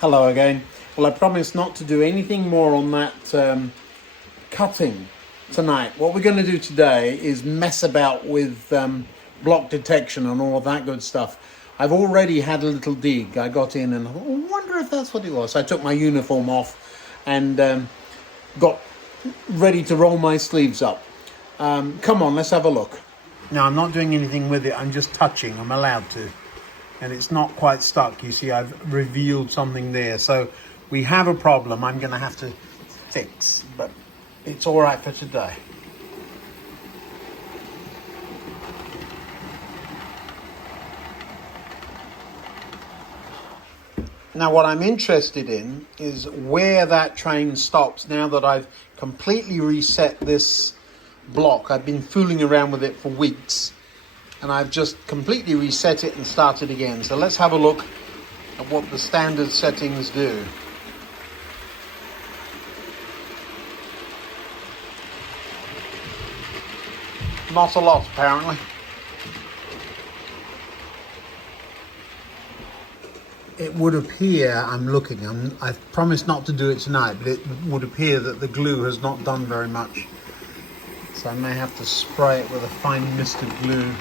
Hello again. Well, I promised not to do anything more on that cutting tonight. What we're going to do today is mess about with block detection and all of that good stuff. I've already had a little dig. I got in and I wonder if that's what it was. I took my uniform off and got ready to roll my sleeves up. Come on, let's have a look. Now, I'm not doing anything with it. I'm just touching. I'm allowed to. And it's not quite stuck. You see, I've revealed something there. So we have a problem I'm going to have to fix, but it's all right for today. Now, what I'm interested in is where that train stops now that I've completely reset this block. I've been fooling around with it for weeks, and I've just completely reset it and started again. So let's have a look at what the standard settings do. Not a lot, apparently. It would appear, I've promised not to do it tonight, but it would appear that the glue has not done very much. So I may have to spray it with a fine mist of glue.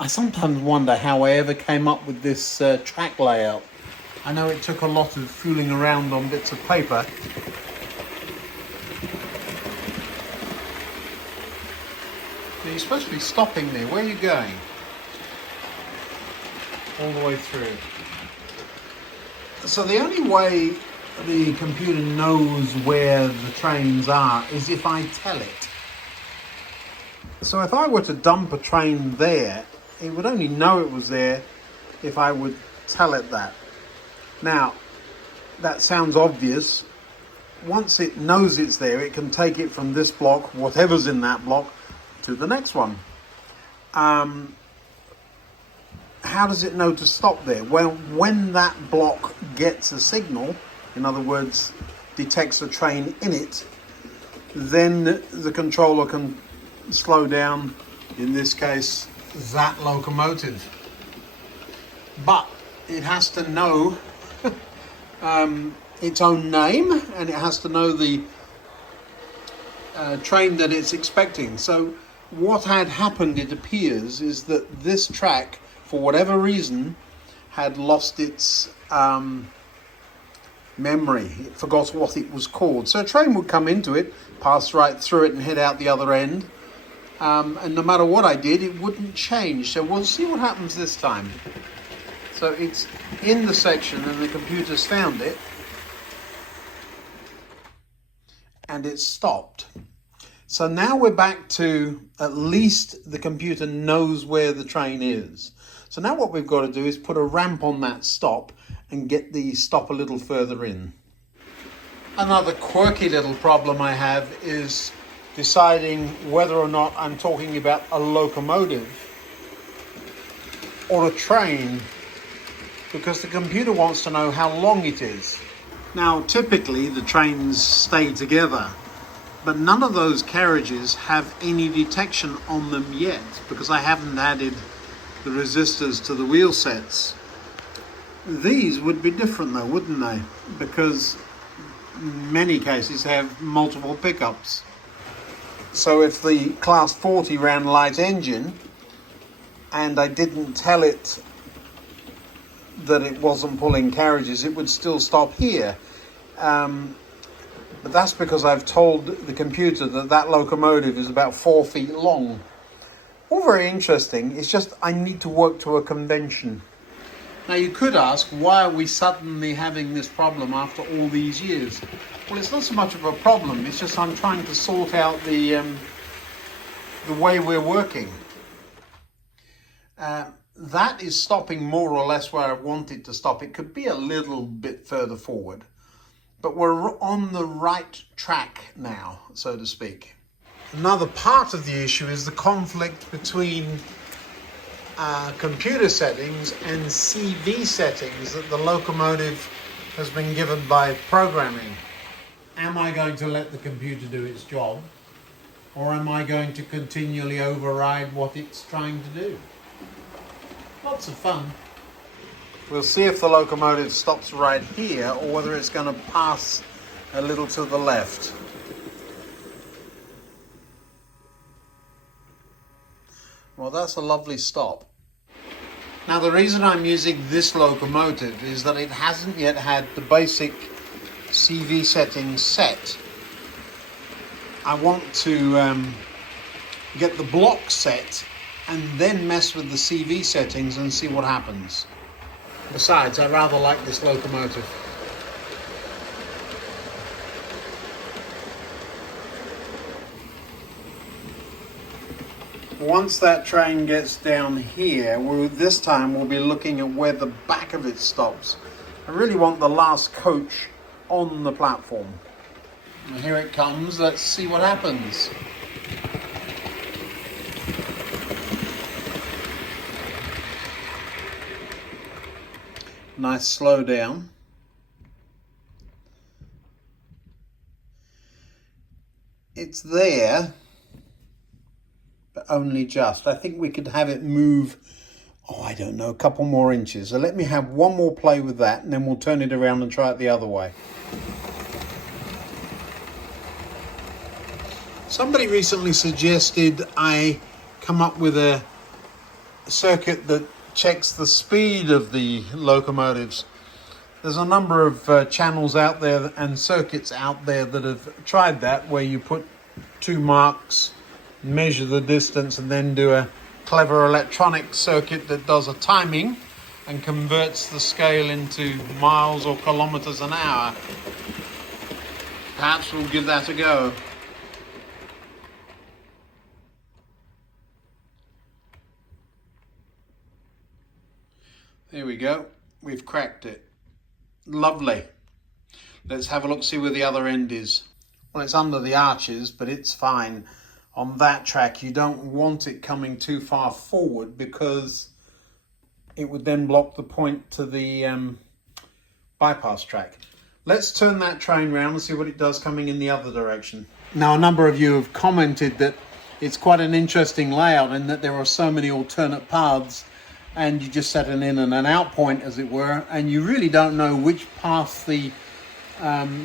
I sometimes wonder how I ever came up with this track layout. I know it took a lot of fooling around on bits of paper. You're supposed to be stopping there. Where are you going? All the way through. So the only way the computer knows where the trains are is if I tell it. So if I were to dump a train there, it would only know it was there if I would tell it that. Now, that sounds obvious. Once it knows it's there, it can take it from this block, whatever's in that block, to the next one. How does it know to stop there? Well, when that block gets a signal, in other words, detects a train in it, then the controller can slow down, in this case, that locomotive. But it has to know its own name, and it has to know the train that it's expecting. So what had happened, it appears, is that this track, for whatever reason, had lost its memory. It forgot what it was called. So a train would come into it, pass right through it and head out the other end. And no matter what I did, it wouldn't change. So we'll see what happens this time. So it's in the section and the computer's found it. And it's stopped. So now we're back to at least the computer knows where the train is. So now what we've got to do is put a ramp on that stop and get the stop a little further in. Another quirky little problem I have is deciding whether or not I'm talking about a locomotive or a train, because the computer wants to know how long it is. Now, typically the trains stay together, but none of those carriages have any detection on them yet, because I haven't added the resistors to the wheel sets. These would be different though, wouldn't they? Because in many cases have multiple pickups. So if the class 40 ran light engine and I didn't tell it that it wasn't pulling carriages, it would still stop here. But that's because I've told the computer that that locomotive is about 4 feet long. All very interesting. It's just I need to work to a convention. Now you could ask, why are we suddenly having this problem after all these years? Well, it's not so much of a problem. It's just I'm trying to sort out the way we're working. That is stopping more or less where I want it to stop. It could be a little bit further forward, but we're on the right track now, so to speak. Another part of the issue is the conflict between computer settings and CV settings that the locomotive has been given by programming. Am I going to let the computer do its job, or am I going to continually override what it's trying to do? Lots of fun. We'll see if the locomotive stops right here or whether it's going to pass a little to the left. Well, that's a lovely stop. Now, the reason I'm using this locomotive is that it hasn't yet had the basic CV settings set. I want to get the block set and then mess with the CV settings and see what happens. Besides, I rather like this locomotive. Once that train gets down here, this time we'll be looking at where the back of it stops. I really want the last coach on the platform. And here it comes. Let's see what happens. Nice slow down. It's there, but only just. I think we could have it move, I don't know, a couple more inches. So let me have one more play with that, and then we'll turn it around and try it the other way. Somebody recently suggested I come up with a circuit that checks the speed of the locomotives. There's a number of channels out there and circuits out there that have tried that, where you put 2 marks, measure the distance, and then do a clever electronic circuit that does a timing and converts the scale into miles or kilometers an hour. Perhaps we'll give that a go. There we go. We've cracked it. Lovely. Let's have a look, see where the other end is. Well, it's under the arches, but it's fine. On that track, you don't want it coming too far forward because it would then block the point to the bypass track. Let's turn that train round and see what it does coming in the other direction. Now, a number of you have commented that it's quite an interesting layout in that there are so many alternate paths, and you just set an in and an out point, as it were, and you really don't know which path the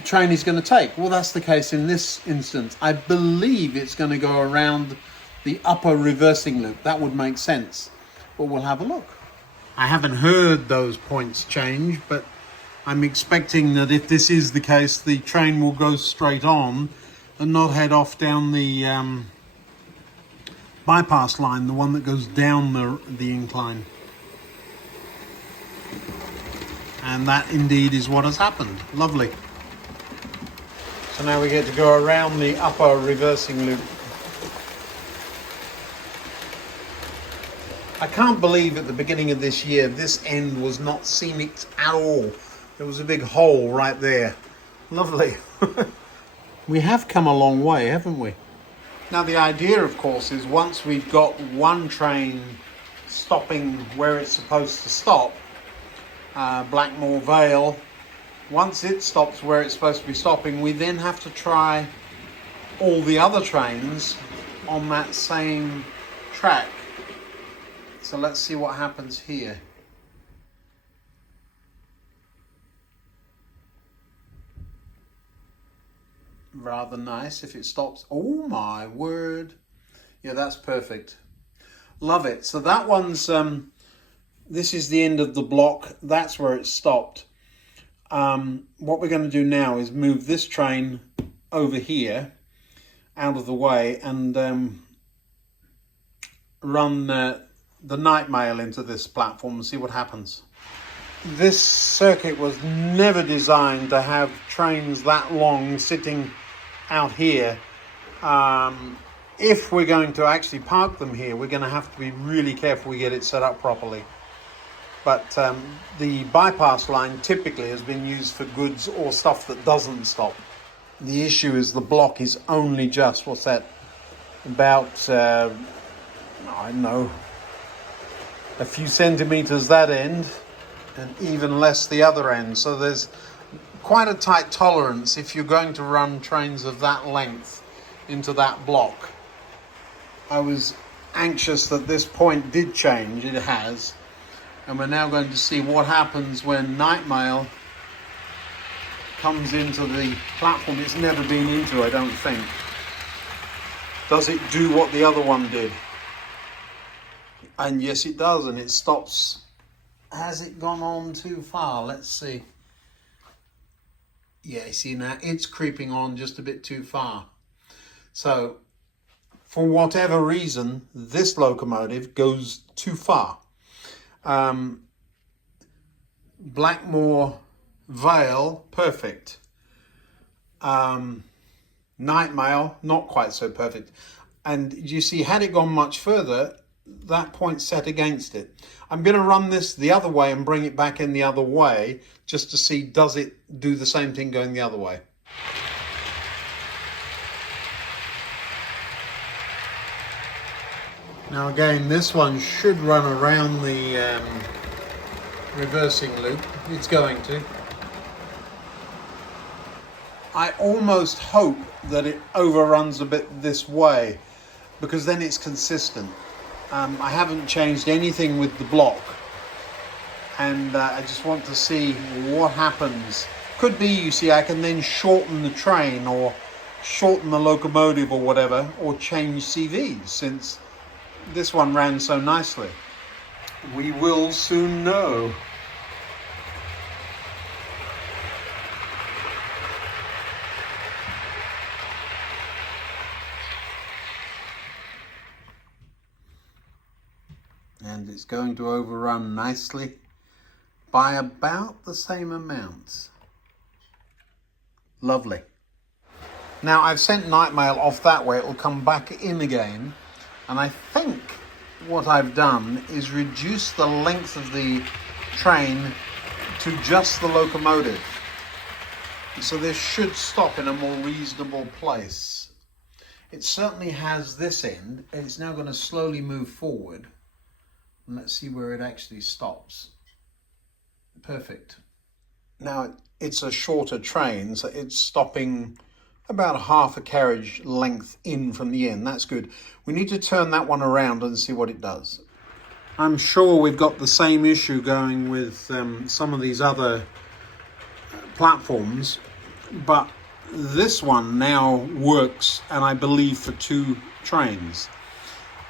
train is going to take. Well, that's the case in this instance. I believe it's going to go around the upper reversing loop. That would make sense, but we'll have a look. I haven't heard those points change, but I'm expecting that if this is the case, the train will go straight on and not head off down the bypass line, the one that goes down the incline. And that indeed is what has happened. Lovely. So now we get to go around the upper reversing loop. I can't believe at the beginning of this year this end was not scenic at all. There was a big hole right there. Lovely. We have come a long way, haven't we? Now the idea, of course, is once we've got one train stopping where it's supposed to stop, Blackmore Vale, once it stops where it's supposed to be stopping, we then have to try all the other trains on that same track. So let's see what happens here. Rather nice if it stops. Oh my word. Yeah, that's perfect. Love it. So that one's this is the end of the block. That's where it stopped. What we're going to do now is move this train over here out of the way and run the night mail into this platform and see what happens. This circuit was never designed to have trains that long sitting out here. If we're going to actually park them here, we're going to have to be really careful we get it set up properly. But the bypass line typically has been used for goods or stuff that doesn't stop. The issue is the block is only just, what's that, about, I don't know, a few centimetres that end and even less the other end. So there's quite a tight tolerance if you're going to run trains of that length into that block. I was anxious that this point did change. It has. And we're now going to see what happens when night mail comes into the platform it's never been into, I don't think. Does it do what the other one did? And yes, it does, and it stops. Has it gone on too far? Let's see. Yeah, you see now it's creeping on just a bit too far. So, for whatever reason, this locomotive goes too far. Blackmore Vale, perfect. Night mail, not quite so perfect. And you see, had it gone much further, that point set against it. I'm going to run this the other way and bring it back in the other way just to see, does it do the same thing going the other way. Now again, this one should run around the reversing loop. It's going to. I almost hope that it overruns a bit this way, because then it's consistent. I haven't changed anything with the block, and I just want to see what happens. Could be, you see, I can then shorten the train or shorten the locomotive or whatever, or change CVs, since this one ran so nicely. We will soon know. And it's going to overrun nicely by about the same amount. Lovely. Now I've sent night mail off that way. It will come back in again. And I think what I've done is reduce the length of the train to just the locomotive. So this should stop in a more reasonable place. It certainly has this end, and it's now going to slowly move forward. And let's see where it actually stops. Perfect. Now it's a shorter train, so it's stopping about half a carriage length in from the end. That's good. We need to turn that one around and see what it does. I'm sure we've got the same issue going with some of these other platforms, but this one now works, and I believe for 2 trains.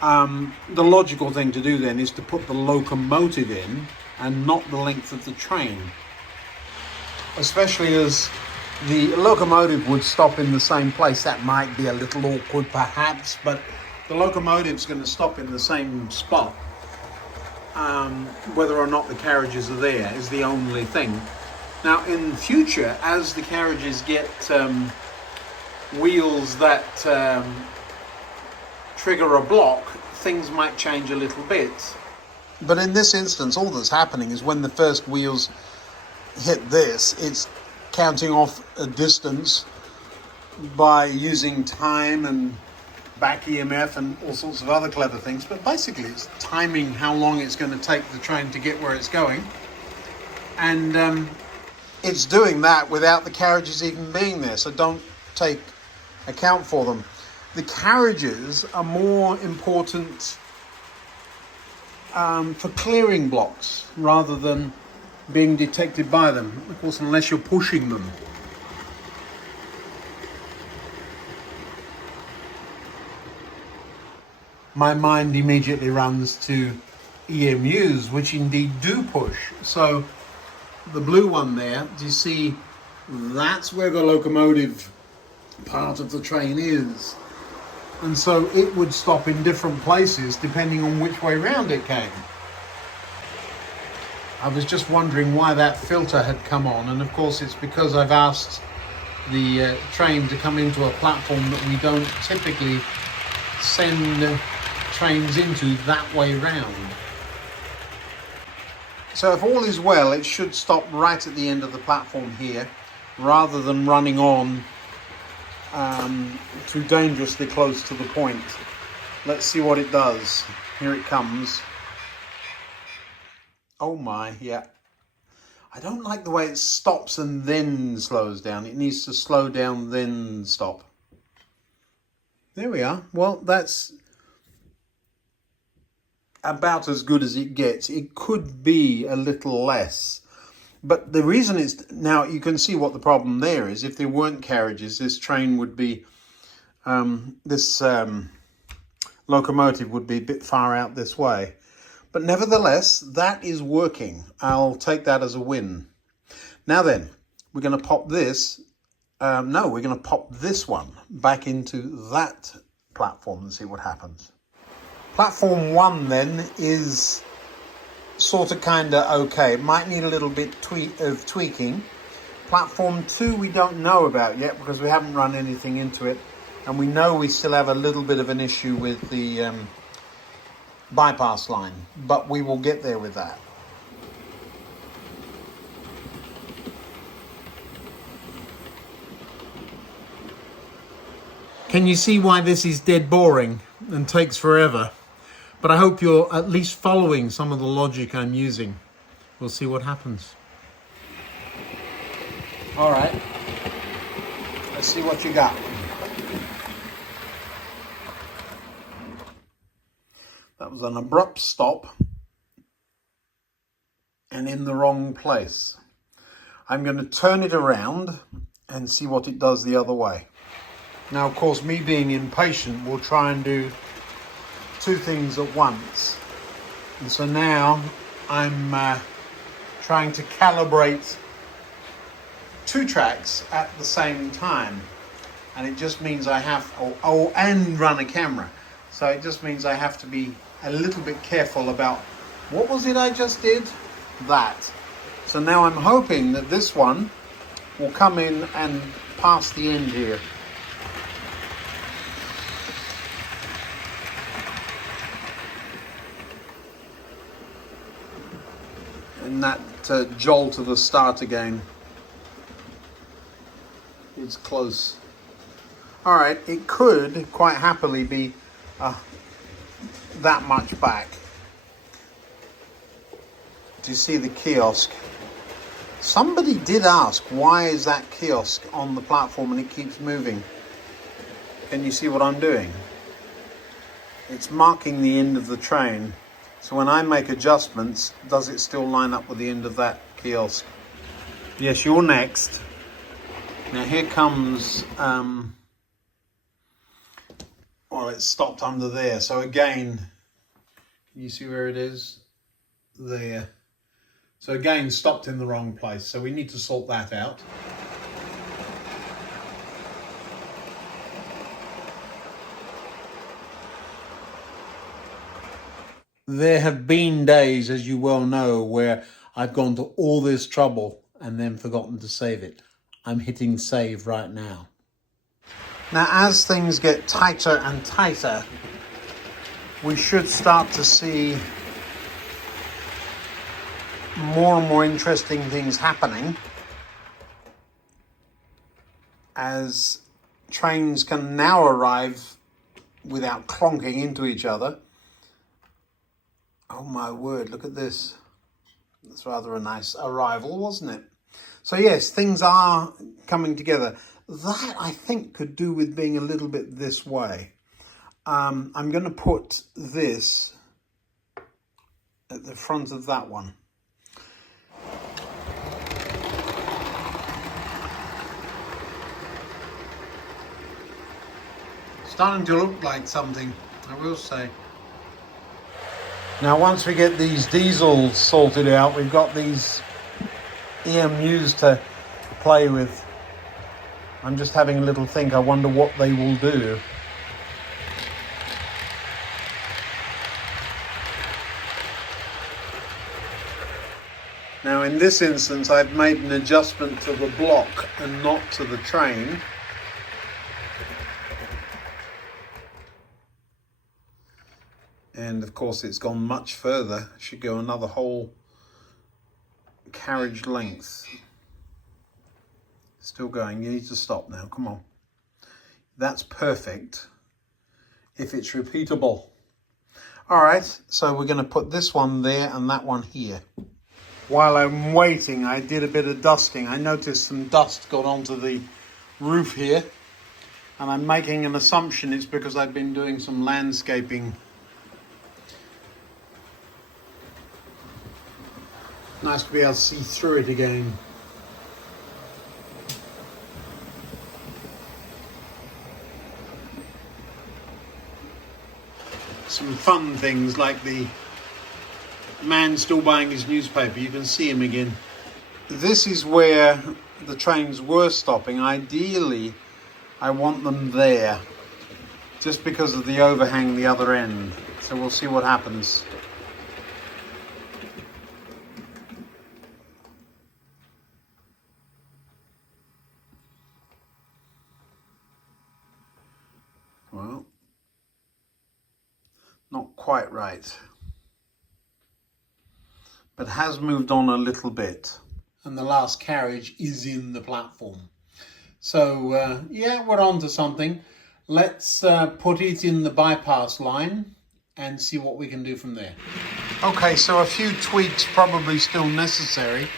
The logical thing to do then is to put the locomotive in and not the length of the train, especially as the locomotive would stop in the same place. That might be a little awkward perhaps, but the locomotive's going to stop in the same spot. Whether or not the carriages are there is the only thing. Now in future, as the carriages get wheels that trigger a block, things might change a little bit. But in this instance, all that's happening is when the first wheels hit this, it's counting off a distance by using time and back EMF and all sorts of other clever things. But basically it's timing how long it's going to take the train to get where it's going. And it's doing that without the carriages even being there, so don't take account for them. The carriages are more important for clearing blocks rather than being detected by them, of course, unless you're pushing them. My mind immediately runs to EMUs, which indeed do push. So the blue one there, do you see, that's where the locomotive part of the train is. And so it would stop in different places depending on which way round it came. I was just wondering why that filter had come on, and of course it's because I've asked the train to come into a platform that we don't typically send trains into that way round. So if all is well, it should stop right at the end of the platform here, rather than running on too dangerously close to the point. Let's see what it does. Here it comes. Oh my, yeah. I don't like the way it stops and then slows down. It needs to slow down, then stop. There we are. Well, that's about as good as it gets. It could be a little less. But the reason is, now you can see what the problem there is. If there weren't carriages, this train would be, this locomotive would be a bit far out this way. But nevertheless, that is working. I'll take that as a win. Now then, we're going to pop this, no, we're going to pop this one back into that platform and see what happens. Platform 1 then is sort of kind of okay. It might need a little bit of tweaking. Platform 2 we don't know about yet because we haven't run anything into it, and we know we still have a little bit of an issue with the bypass line, but we will get there with that. Can you see why this is dead boring and takes forever? But I hope you're at least following some of the logic I'm using. We'll see what happens. All right. Let's see what you got. That was an abrupt stop and in the wrong place. I'm going to turn it around and see what it does the other way. Now, of course, me being impatient will try and do two things at once. And so now I'm trying to calibrate two tracks at the same time. And it just means I have, and run a camera. So it just means I have to be a little bit careful about, what was it I just did? That. So now I'm hoping that this one will come in and pass the end here. And that jolt of the start again is close. All right, it could quite happily be that much back. Do you see the kiosk? Somebody did ask, why is that kiosk on the platform and it keeps moving? Can you see what I'm doing? It's marking the end of the train. So when I make adjustments, does it still line up with the end of that kiosk? Yes, you're next. Now here comes, well, it's stopped under there. So again, can you see where it is? There. So again, stopped in the wrong place. So we need to sort that out. There have been days, as you well know, where I've gone to all this trouble and then forgotten to save it. I'm hitting save right now. Now, as things get tighter and tighter, we should start to see more and more interesting things happening as trains can now arrive without clonking into each other. Oh my word, look at this. That's rather a nice arrival, wasn't it? So yes, things are coming together. That, I think, could do with being a little bit this way. I'm going to put this at the front of that one. Starting to look like something, I will say. Now, once we get these diesels sorted out, we've got these EMUs to play with. I'm just having a little think. I wonder what they will do. Now, in this instance, I've made an adjustment to the block and not to the train. And of course it's gone much further. It should go another whole carriage length. Still going. You need to stop now. Come on. That's perfect if it's repeatable. All right, so we're going to put this one there and that one here. While I'm waiting, I did a bit of dusting. I noticed some dust got onto the roof here, and I'm making an assumption it's because I've been doing some landscaping Nice to be able to see through it again. Some fun things like the man still buying his newspaper. You can see him again. This is where the trains were stopping. Ideally, I want them there, just because of the overhang the other end. So we'll see what happens. Well, not quite right, but has moved on a little bit. And the last carriage is in the platform. So yeah, we're on to something. Let's put it in the bypass line and see what we can do from there. Okay, so a few tweaks probably still necessary.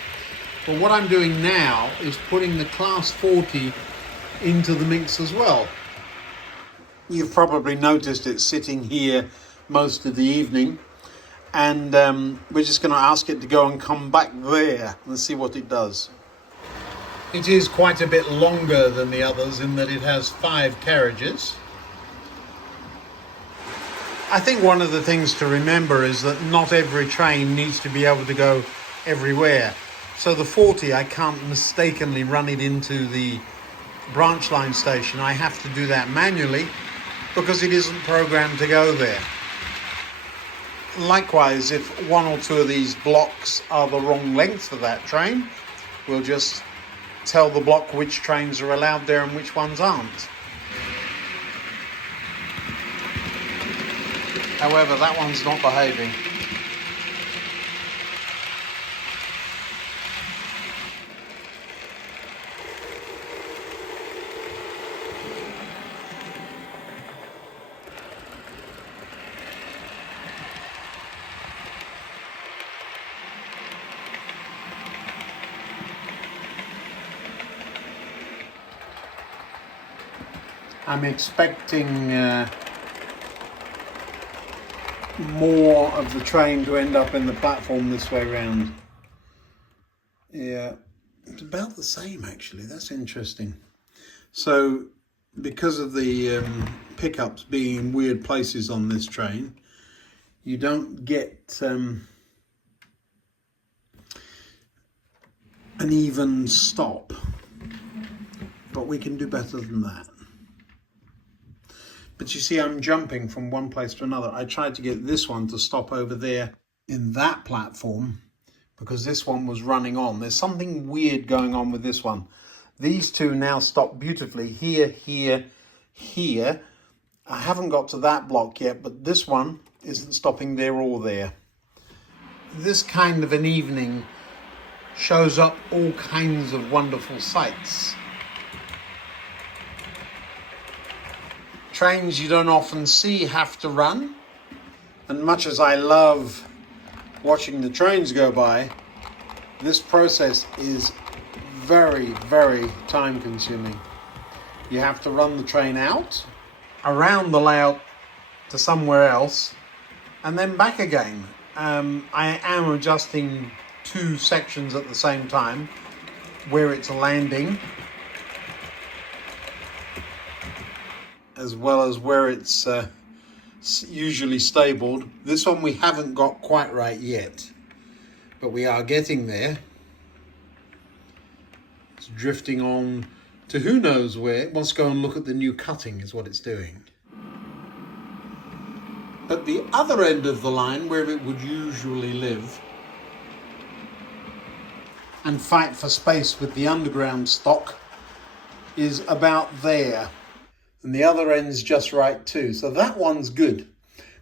But what I'm doing now is putting the class 40 into the mix as well. You've probably noticed it sitting here most of the evening, and we're just going to ask it to go and come back there and see what it does. It is quite a bit longer than the others in that it has 5 carriages. I think one of the things to remember is that not every train needs to be able to go everywhere. So the 40, I can't mistakenly run it into the branch line station. I have to do that manually because it isn't programmed to go there. Likewise, if 1 or 2 of these blocks are the wrong length for that train, we'll just tell the block which trains are allowed there and which ones aren't. However, that one's not behaving. I'm expecting more of the train to end up in the platform this way round. Yeah, it's about the same actually. That's interesting. So because of the pickups being in weird places on this train, you don't get an even stop, but we can do better than that. But you see, I'm jumping from one place to another. I tried to get this one to stop over there in that platform because this one was running on. There's something weird going on with this one. These two now stop beautifully here, here, here. I haven't got to that block yet, but this one isn't stopping there or there. This kind of an evening shows up all kinds of wonderful sights. Trains you don't often see have to run, and much as I love watching the trains go by, this process is very, very time consuming. You have to run the train out, around the layout to somewhere else, and then back again. I am adjusting 2 sections at the same time, where it's landing, as well as where it's usually stabled. This one we haven't got quite right yet, but we are getting there. It's drifting on to who knows where. It wants to go and look at the new cutting is what it's doing. At the other end of the line, where it would usually live and fight for space with the underground stock, is about there. And the other end's just right too. So that one's good.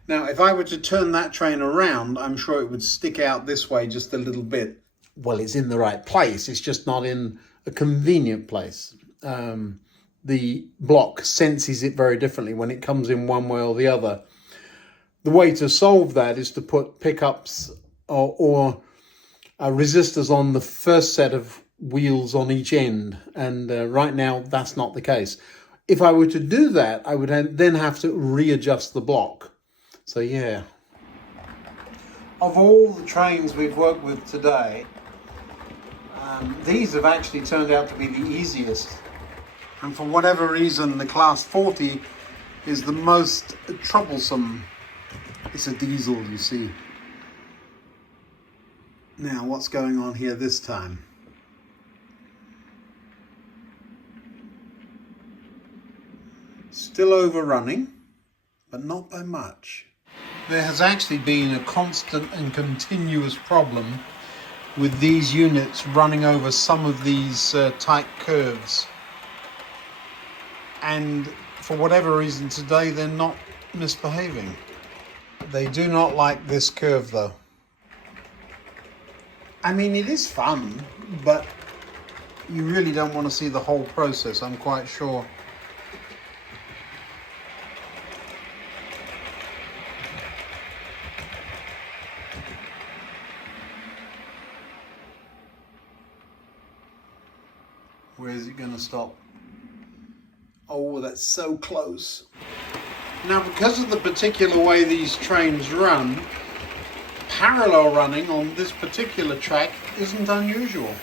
Now, if I were to turn that train around, I'm sure it would stick out this way just a little bit. Well, it's in the right place. It's just not in a convenient place. The block senses it very differently when it comes in one way or the other. The way to solve that is to put pickups or resistors on the first set of wheels on each end. And right now, that's not the case. If I were to do that, I would then have to readjust the block. So yeah. Of all the trains we've worked with today, these have actually turned out to be the easiest. And for whatever reason, the Class 40 is the most troublesome. It's a diesel, you see. Now, what's going on here this time? Still overrunning, but not by much. There has actually been a constant and continuous problem with these units running over some of these tight curves. And for whatever reason today, they're not misbehaving. They do not like this curve though. I mean, it is fun, but you really don't want to see the whole process, I'm quite sure. Where is it going to stop? Oh, that's so close. Now, because of the particular way these trains run, parallel running on this particular track isn't unusual.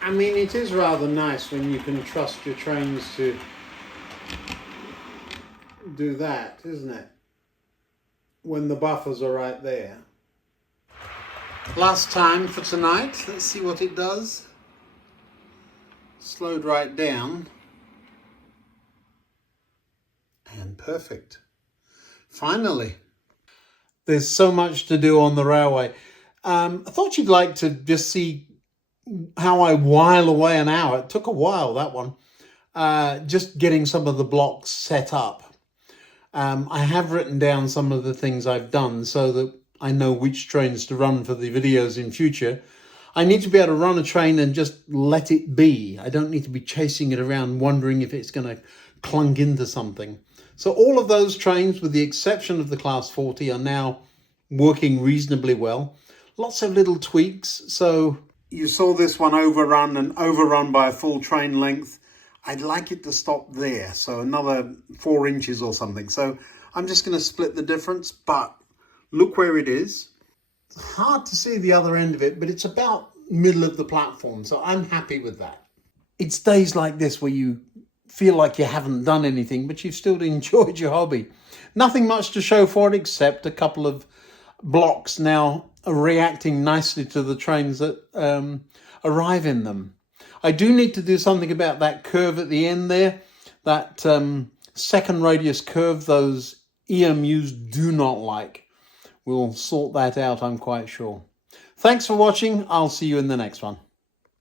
I mean, it is rather nice when you can trust your trains to do that, isn't it? When the buffers are right there. Last time for tonight, let's see what it does. Slowed right down. And perfect. Finally. There's so much to do on the railway. I thought you'd like to just see how I while away an hour. It took a while, that one. Just getting some of the blocks set up. I have written down some of the things I've done so that I know which trains to run for the videos in future. I need to be able to run a train and just let it be. I don't need to be chasing it around wondering if it's going to clunk into something. So all of those trains, with the exception of the Class 40, are now working reasonably well. Lots of little tweaks. So you saw this one overrun and overrun by a full train length. I'd like it to stop there. So another 4 inches or something. So I'm just going to split the difference, but look where it is. It's hard to see the other end of it, but it's about middle of the platform, so I'm happy with that. It's days like this where you feel like you haven't done anything, but you've still enjoyed your hobby. Nothing much to show for it except a couple of blocks now reacting nicely to the trains that arrive in them. I do need to do something about that curve at the end there. That second radius curve those EMUs do not like. We'll sort that out, I'm quite sure. Thanks for watching. I'll see you in the next one.